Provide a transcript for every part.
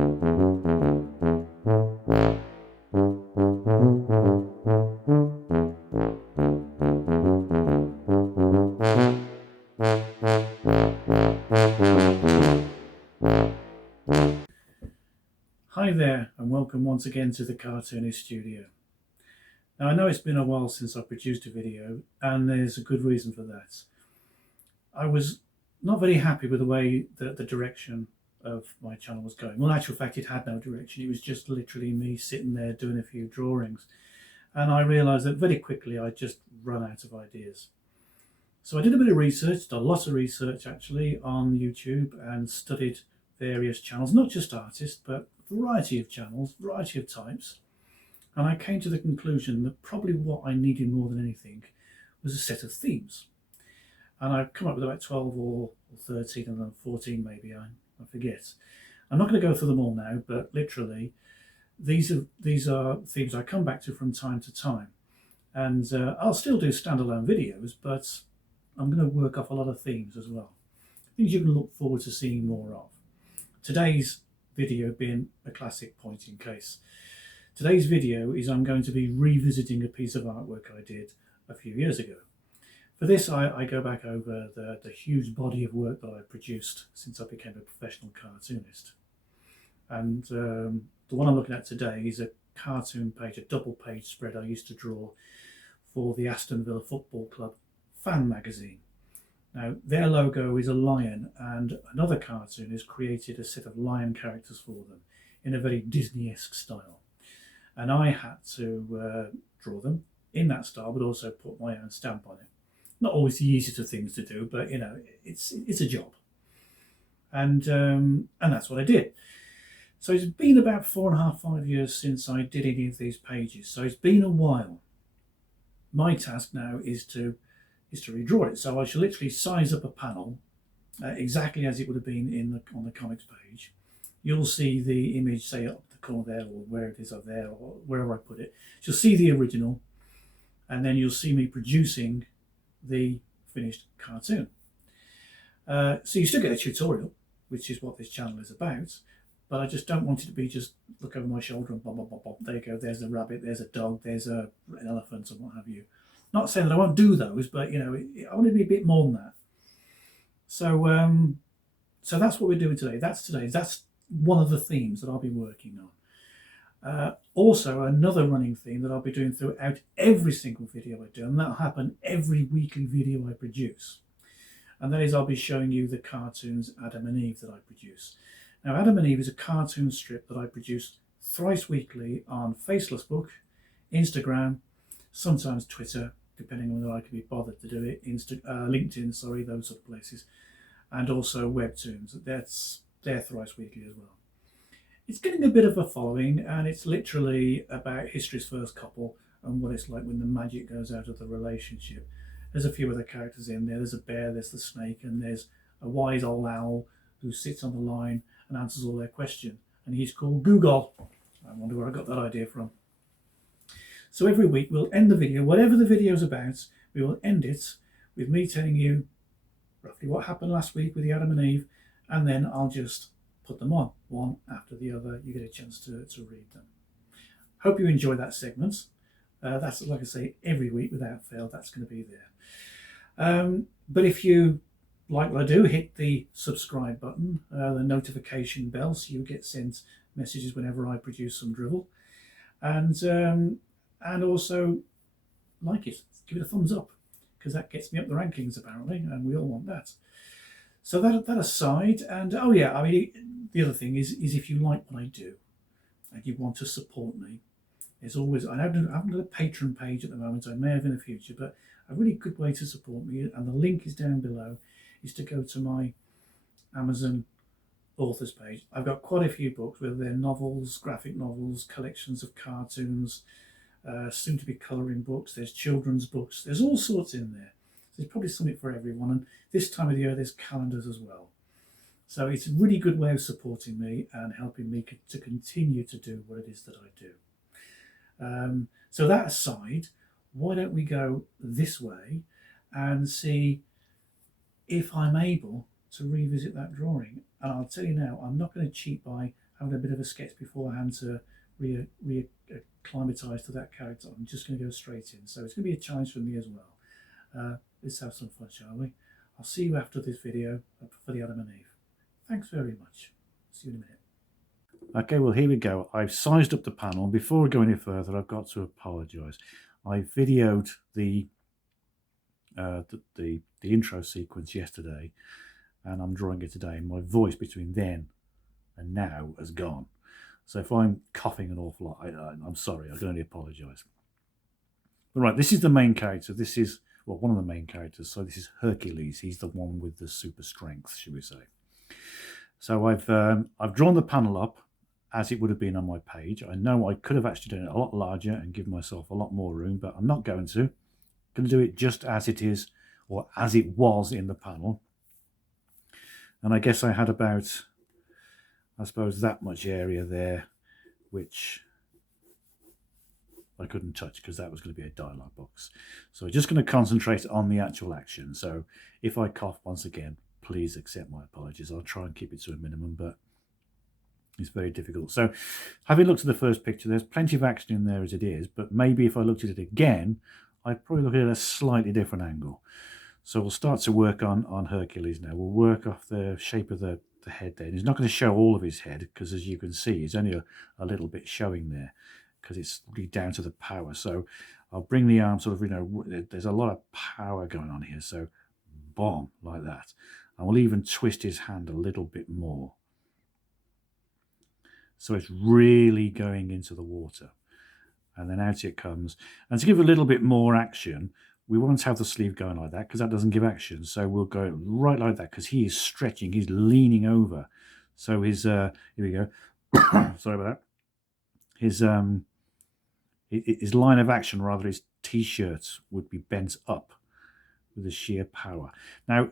Hi there, and welcome once again to the Cartoonist Studio. Now, I know it's been a while since I produced a video, and there's a good reason for that. I was not very happy with the way that the direction of my channel was going. Well, in actual fact, it had no direction. It was just literally me sitting there doing a few drawings. And I realised that very quickly I'd just run out of ideas. So I did a bit of research, a lot of research actually, on YouTube, and studied various channels, not just artists, but a variety of channels, variety of types. And I came to the conclusion that probably what I needed more than anything was a set of themes. And I've come up with about 12 or 13 and then 14 maybe, I forget. I'm not going to go through them all now, but literally these are themes I come back to from time to time. And I'll still do standalone videos, but I'm going to work off a lot of themes as well. Things you can look forward to seeing more of. Today's video being a classic point in case. Today's video is I'm going to be revisiting a piece of artwork I did a few years ago. For this, I go back over the huge body of work that I produced since I became a professional cartoonist. And the one I'm looking at today is a cartoon page, a double page spread I used to draw for the Aston Villa Football Club fan magazine. Now, their logo is a lion, and another cartoonist created a set of lion characters for them in a very Disney-esque style. And I had to draw them in that style, but also put my own stamp on it. Not always the easiest of things to do, but you know, it's a job. And that's what I did. So it's been about 4.5, 5 years since I did any of these pages. So it's been a while. My task now is to redraw it. So I shall literally size up a panel exactly as it would have been on the comics page. You'll see the image, say up the corner there, or where it is up there, or wherever I put it. You'll see the original, and then you'll see me producing the finished cartoon. So you still get a tutorial, which is what this channel is about, but I just don't want it to be just look over my shoulder and bob, bob, bob, bob. There you go, there's a rabbit, there's a dog, there's an elephant, and what have you. Not saying that I won't do those, but you know, I want it to be a bit more than that. So, so that's what we're doing today. That's one of the themes that I'll be working on. Also, another running theme that I'll be doing throughout every single video I do, and that'll happen every weekly video I produce. And that is, I'll be showing you the cartoons Adam and Eve that I produce. Now, Adam and Eve is a cartoon strip that I produce thrice weekly on Faceless Book, Instagram, sometimes Twitter, depending on whether I can be bothered to do it, LinkedIn, sorry, those sort of places, and also Webtoons. They're thrice weekly as well. It's getting a bit of a following, and it's literally about history's first couple and what it's like when the magic goes out of the relationship. There's a few other characters in there. There's a bear, there's the snake, and there's a wise old owl who sits on the line and answers all their questions. And he's called Google. I wonder where I got that idea from. So every week we'll end the video, whatever the video's about, we will end it with me telling you roughly what happened last week with the Adam and Eve, and then I'll just put them on, one after the other. You get a chance to read them. Hope you enjoy that segment. That's, like I say, every week without fail, that's going to be there. But if you like what I do, hit the subscribe button, the notification bell, so you get sent messages whenever I produce some drivel. And also like it, give it a thumbs up, because that gets me up the rankings apparently, and we all want that. So that aside, and oh yeah, I mean, the other thing is if you like what I do and you want to support me, there's always, I haven't got a Patreon page at the moment, I may have in the future, but a really good way to support me, and the link is down below, is to go to my Amazon authors page. I've got quite a few books, whether they're novels, graphic novels, collections of cartoons, soon to be colouring books, there's children's books, there's all sorts in there. There's probably something for everyone, and this time of the year there's calendars as well. So it's a really good way of supporting me and helping me to continue to do what it is that I do. So that aside, why don't we go this way and see if I'm able to revisit that drawing. And I'll tell you now, I'm not going to cheat by having a bit of a sketch beforehand to re-acclimatise to that character. I'm just going to go straight in. So it's going to be a challenge for me as well. Let's have some fun, shall we? I'll see you after this video for the Adam and Eve. Thanks very much. See you in a minute. Okay, well, here we go. I've sized up the panel. Before we go any further, I've got to apologise. I videoed the intro sequence yesterday, and I'm drawing it today. My voice between then and now has gone. So if I'm coughing an awful lot, I'm sorry. I can only apologise. But right, this is the main character. This is, well, one of the main characters. So this is Hercules. He's the one with the super strength, should we say. So I've drawn the panel up as it would have been on my page. I know I could have actually done it a lot larger and given myself a lot more room, but I'm not going to. I'm going to do it just as it is, or as it was in the panel. And I guess I had about, I suppose, that much area there, which I couldn't touch because that was going to be a dialogue box. So I'm just going to concentrate on the actual action. So if I cough once again, please accept my apologies. I'll try and keep it to a minimum, but it's very difficult. So having looked at the first picture, there's plenty of action in there as it is, but maybe if I looked at it again, I'd probably look at it at a slightly different angle. So we'll start to work on Hercules now. We'll work off the shape of the head there. And he's not going to show all of his head because, as you can see, he's only a little bit showing there because it's really down to the power. So I'll bring the arm sort of, there's a lot of power going on here. So boom, like that. And we'll even twist his hand a little bit more. So it's really going into the water. And then out it comes. And to give a little bit more action, we won't have the sleeve going like that because that doesn't give action. So we'll go right like that because he is stretching, he's leaning over. So his, here we go. Sorry about that. His line of action, rather his t-shirt, would be bent up with the sheer power. Now,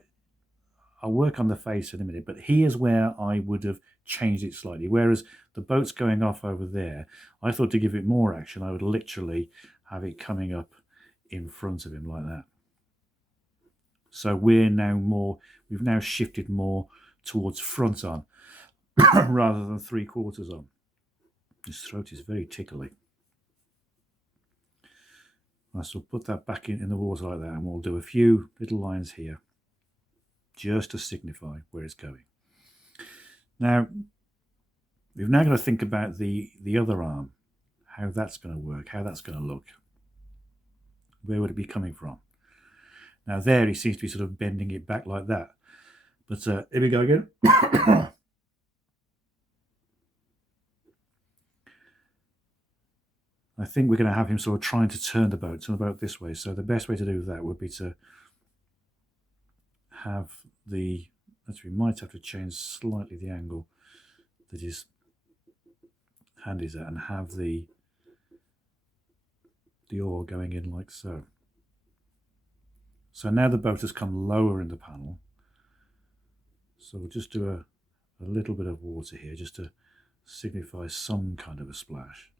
I'll work on the face in a minute, but here's where I would have changed it slightly. Whereas the boat's going off over there, I thought to give it more action, I would literally have it coming up in front of him like that. So we've now shifted more towards front on rather than 3/4 on. His throat is very tickly. I shall put that back in the water like that, and we'll do a few little lines here just to signify where it's going. Now, we've now got to think about the other arm, how that's going to work, how that's going to look. Where would it be coming from? Now there he seems to be sort of bending it back like that. But here we go again. I think we're going to have him sort of trying to turn the boat this way. So the best way to do that would be to have the, actually we might have to change slightly the angle that his hand is at and have the oar going in like so. So now the boat has come lower in the panel. So we'll just do a little bit of water here just to signify some kind of a splash.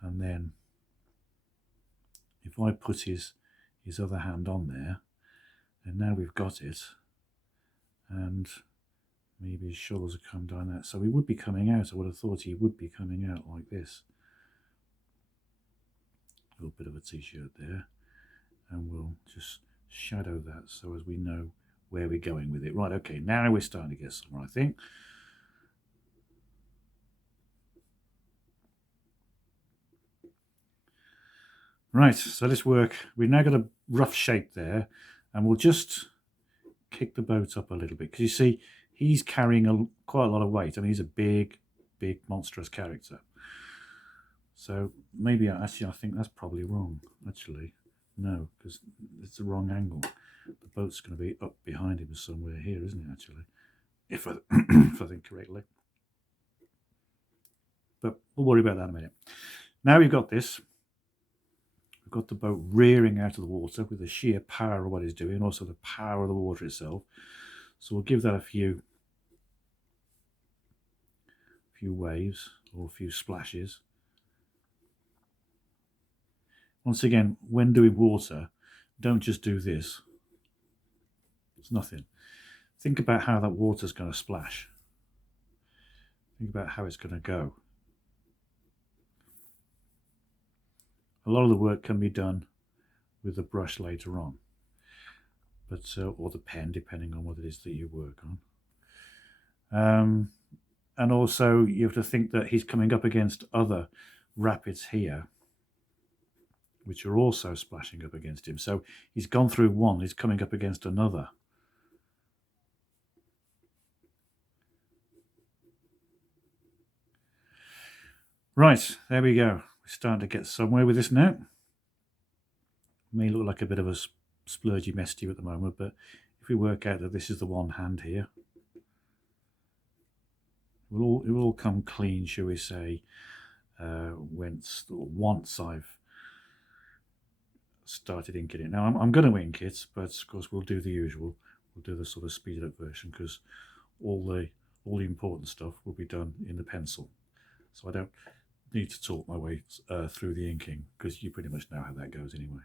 And then if I put his other hand on there, and now we've got it, and maybe his shoulders have come down that. So he would be coming out. I would have thought he would be coming out like this. A little bit of a t-shirt there, and we'll just shadow that so as we know where we're going with it. Right, okay, now we're starting to get somewhere, I think. Right, so let's work. We've now got a rough shape there, and we'll just kick the boat up a little bit because you see he's carrying quite a lot of weight. I mean, he's a big, monstrous character. So maybe I think that's probably wrong, actually. No, because it's the wrong angle. The boat's going to be up behind him somewhere here, isn't it, actually? If I, if I think correctly. But we'll worry about that in a minute. Now we've got this. We've got the boat rearing out of the water with the sheer power of what it's doing, also the power of the water itself. So we'll give that a few waves or a few splashes. Once again, when doing water, don't just do this. It's nothing. Think about how that water's going to splash. think about how it's going to go. A lot of the work can be done with the brush later on, but or the pen, depending on what it is that you work on. And also you have to think that he's coming up against other rapids here, which are also splashing up against him. So he's gone through one, he's coming up against another. Right, there we go. We're starting to get somewhere with this now. May look like a bit of a splurgy mess to you at the moment, but if we work out that this is the one hand here, it will all come clean, shall we say, once I've started inking it. Now I'm going to ink it, but of course we'll do the usual. We'll do the sort of speeded up version because all the important stuff will be done in the pencil, so I don't need to talk my way through the inking because you pretty much know how that goes anyway.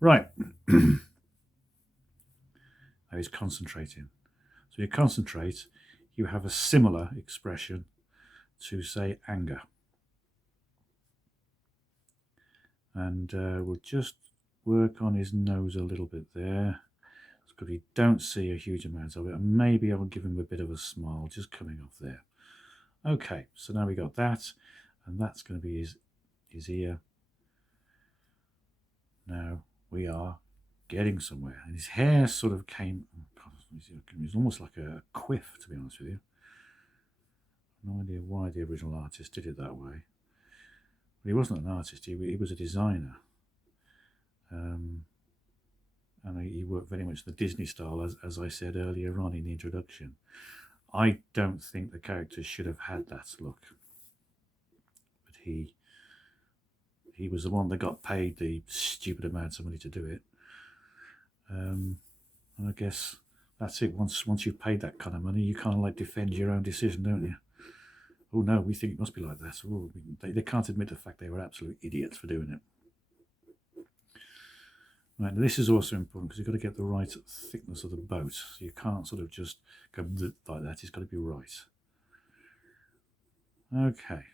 Right. Now he's concentrating. So you concentrate, you have a similar expression to, say, anger. And we'll just work on his nose a little bit there, because we don't see a huge amount of it, and maybe I'll give him a bit of a smile just coming off there. Okay, so now we got that, and that's going to be his ear. Now we are getting somewhere, and his hair sort of came, it was almost like a quiff, to be honest with you. No idea why the original artist did it that way. But he wasn't an artist, he was a designer. And he worked very much the Disney style, as I said earlier on in the introduction. I don't think the characters should have had that look. But he was the one that got paid the stupid amounts of money to do it. And I guess that's it. Once you've paid that kind of money, you kind of like defend your own decision, don't you? Oh no, we think it must be like that. Oh, they can't admit the fact they were absolute idiots for doing it. Right, now this is also important because you've got to get the right thickness of the boat. So you can't sort of just go like that. It's got to be right. Okay.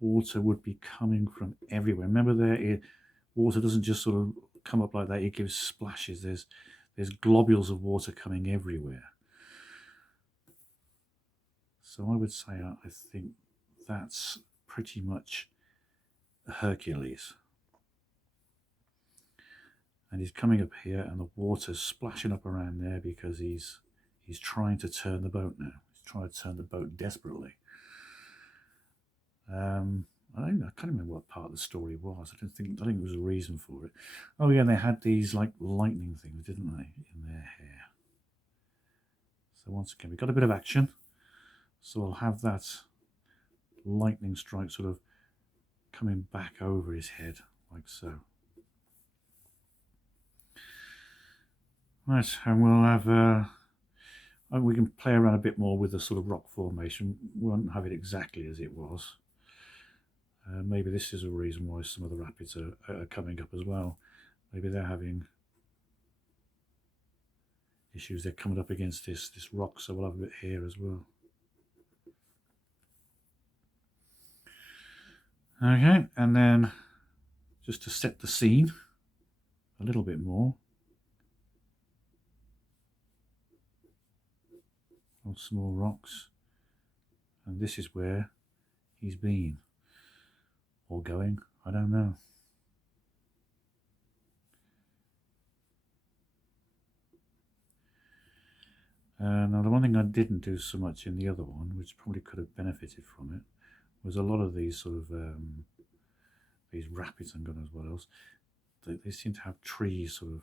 Water would be coming from everywhere. Remember there, water doesn't just sort of come up like that. It gives splashes. There's globules of water coming everywhere. So I would say I think that's pretty much Hercules. And he's coming up here and the water's splashing up around there because he's trying to turn the boat now. He's trying to turn the boat desperately. I can't remember what part of the story was. I don't think there was a reason for it. Oh yeah, they had these like lightning things, didn't they, in their hair? So once again, we've got a bit of action. So I'll have that lightning strike sort of coming back over his head, like so. Right, and we'll have we can play around a bit more with the sort of rock formation. We won't have it exactly as it was. Maybe this is a reason why some of the rapids are coming up as well. Maybe they're having issues. They're coming up against this rock, so we'll have a bit here as well. Okay, and then just to set the scene a little bit more, some more rocks, and this is where he's been. Or going, I don't know. Now the one thing I didn't do so much in the other one, which probably could have benefited from it, was a lot of these sort of these rapids and God knows what else. They seem to have trees sort of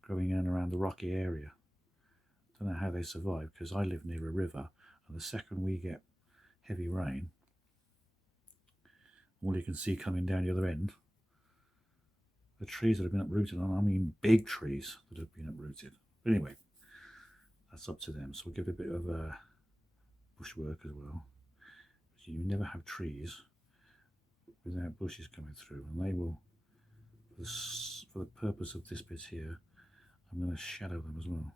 growing in and around the rocky area. Don't know how they survive because I live near a river, and the second we get heavy rain, all you can see coming down the other end, the trees that have been uprooted, and I mean big trees that have been uprooted. But anyway, that's up to them. So we'll give it a bit of bushwork as well. You never have trees without bushes coming through, and they will, for the purpose of this bit here, I'm going to shadow them as well.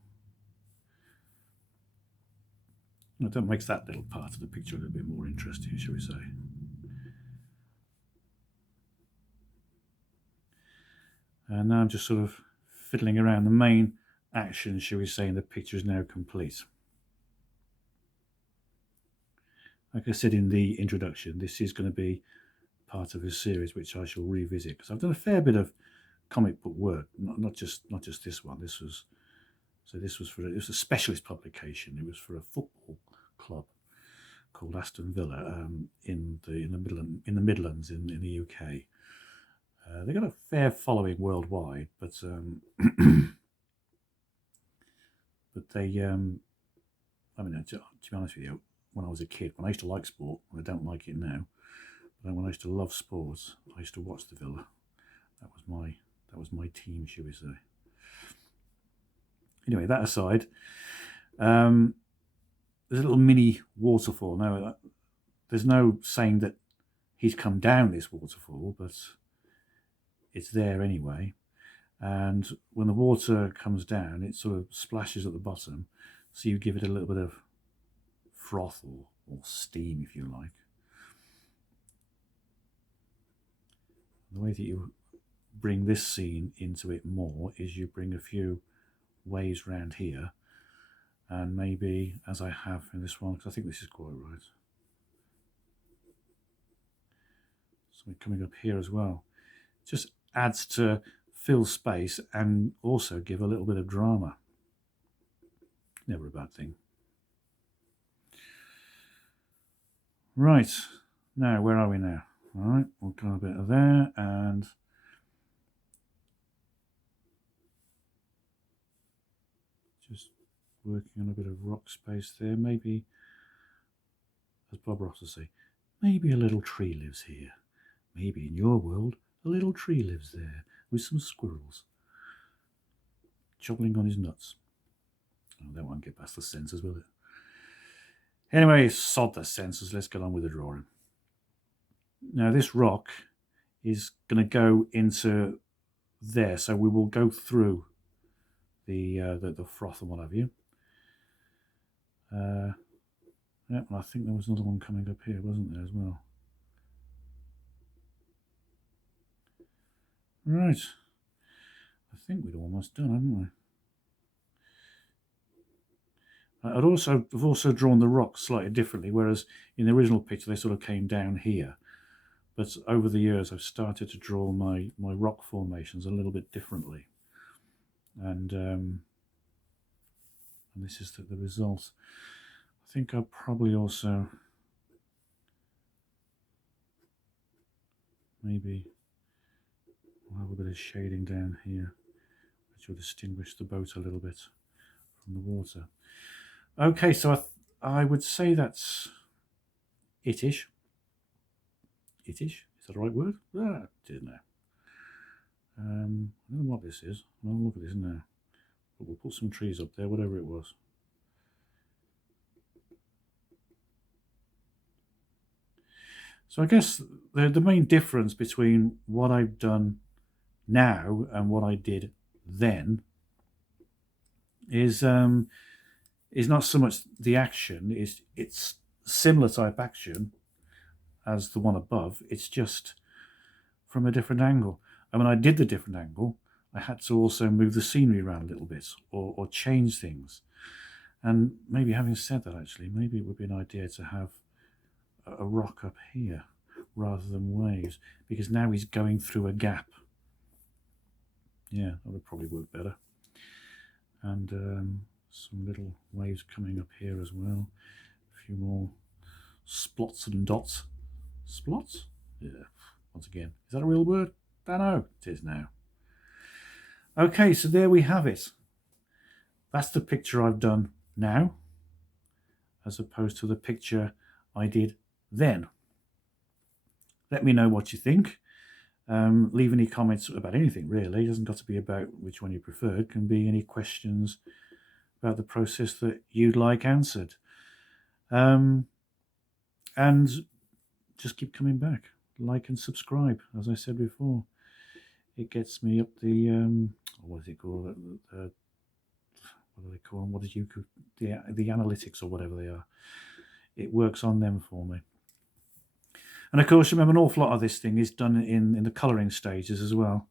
That makes that little part of the picture a little bit more interesting, shall we say. And now I'm just sort of fiddling around. The main action, shall we say, in the picture is now complete. Like I said in the introduction, this is going to be part of a series which I shall revisit, because I've done a fair bit of comic book work, not just this one. This was it was a specialist publication. It was for a football club called Aston Villa in the Midlands in the UK. They got a fair following worldwide, but but they I mean, to be honest with you, when I was a kid, when I used to like sport, I don't like it now, but when I used to love sports, I used to watch the Villa. That was my team, shall we say. Anyway, that aside, there's a little mini waterfall. Now, there's no saying that he's come down this waterfall, but it's there anyway. And when the water comes down, it sort of splashes at the bottom, so you give it a little bit of froth or steam, if you like. The way that you bring this scene into it more is you bring a few waves round here, and maybe, as I have in this one, because I think this is quite right, something coming up here as well. Just adds to fill space and also give a little bit of drama. Never a bad thing. Right, now where are we now? All right, we'll go a bit of there, and just working on a bit of rock space there. Maybe, as Bob Ross would say, maybe a little tree lives here. Maybe in your world, a little tree lives there with some squirrels chobbling on his nuts. Oh, that won't get past the censors, will it? Anyway, sod the censors. Let's get on with the drawing. Now, this rock is going to go into there, so we will go through the froth and what have you. Yeah, I think there was another one coming up here, wasn't there, as well? Right. I think we'd almost done, haven't we? I've also drawn the rocks slightly differently, whereas in the original picture they sort of came down here. But over the years I've started to draw my rock formations a little bit differently. And this is the result. I think I'll probably also maybe we'll have a bit of shading down here, which will distinguish the boat a little bit from the water. Okay, so I would say that's it-ish. It-ish? Is that the right word? Ah, it is now. I don't know what this is. I'll look at this now. But we'll put some trees up there, whatever it was. So I guess the main difference between what I've done now and what I did then is not so much the action. It's similar type action as the one above. It's just from a different angle. And when I did the different angle, I had to also move the scenery around a little bit or change things. And maybe, having said that, actually, maybe it would be an idea to have a rock up here rather than waves, because now he's going through a gap. Yeah, that would probably work better. And some little waves coming up here as well. A few more splots and dots. Splots? Yeah, once again. Is that a real word? I don't know. It is now. Okay, so there we have it. That's the picture I've done now, as opposed to the picture I did then. Let me know what you think. Leave any comments about anything, really. It doesn't got to be about which one you preferred. It can be any questions about the process that you'd like answered. And just keep coming back. Like and subscribe, as I said before. It gets me up the, what is it called? call them? What did you the analytics or whatever they are? It works on them for me. And of course, remember, an awful lot of this thing is done in the colouring stages as well.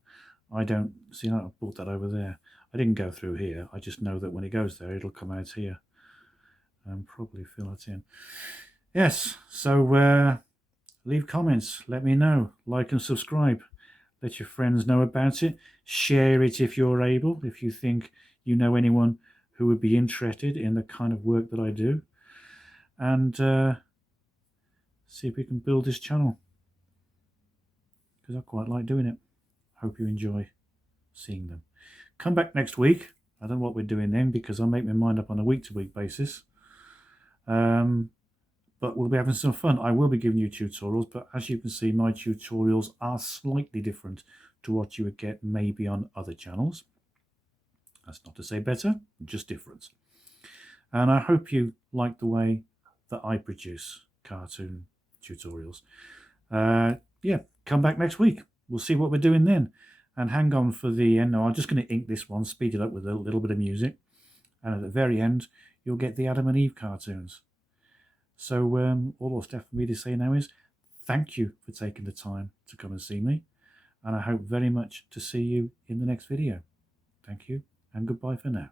I don't see. I brought that over there. I didn't go through here. I just know that when it goes there, it'll come out here and probably fill it in. Yes. So leave comments. Let me know. Like and subscribe. Let your friends know about it. Share it if you're able. If you think you know anyone who would be interested in the kind of work that I do, and see if we can build this channel, because I quite like doing it. Hope you enjoy seeing them. Come back next week. I don't know what we're doing then, because I make my mind up on a week-to-week basis. But we'll be having some fun. I will be giving you tutorials, but as you can see, my tutorials are slightly different to what you would get maybe on other channels. That's not to say better, just different. And I hope you like the way that I produce cartoon tutorials. Yeah, come back next week. We'll see what we're doing then. And hang on for the end. No, I'm just going to ink this one, speed it up with a little bit of music. And at the very end, you'll get the Adam and Eve cartoons. So all that's left for me to say now is thank you for taking the time to come and see me. And I hope very much to see you in the next video. Thank you, and goodbye for now.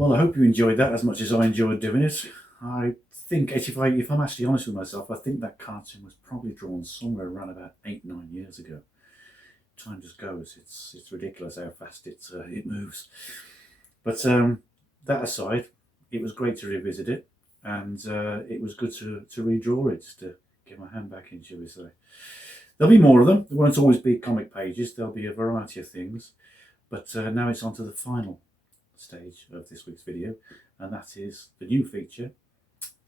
Well, I hope you enjoyed that as much as I enjoyed doing it. I think, if I'm actually honest with myself, I think that cartoon was probably drawn somewhere around about 8-9 years ago. Time just goes. It's ridiculous how fast it moves. But that aside, it was great to revisit it, and it was good to redraw it, to get my hand back in, shall we say. There'll be more of them. There won't always be comic pages. There'll be a variety of things. But now it's on to the final stage of this week's video, and that is the new feature,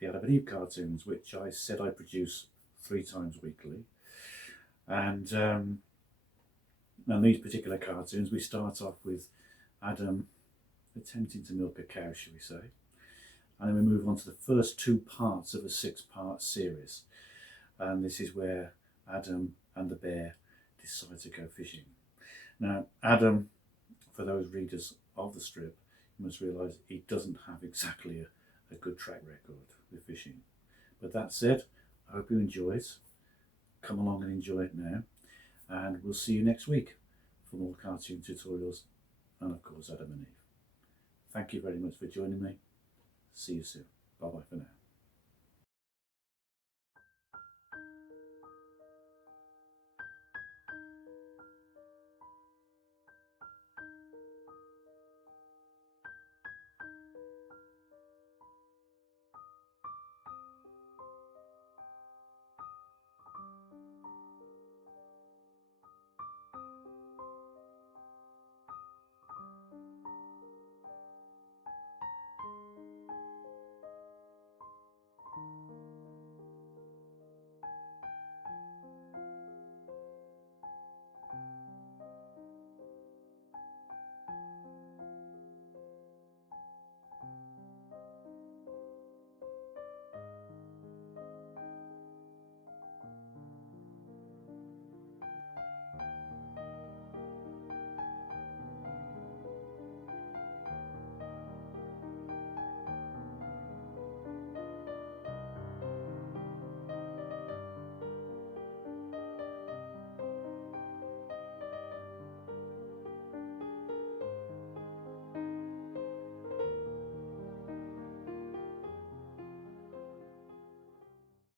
the Adam and Eve cartoons, which I said I produce 3 times weekly. And these particular cartoons, we start off with Adam attempting to milk a cow, shall we say, and then we move on to the first 2 parts of a 6-part series, and this is where Adam and the bear decide to go fishing. Now, Adam, for those readers of the strip, you must realise he doesn't have exactly a good track record with fishing. But that said, I hope you enjoy it. Come along and enjoy it now, and we'll see you next week for more cartoon tutorials and of course Adam and Eve. Thank you very much for joining me. See you soon. Bye bye for now.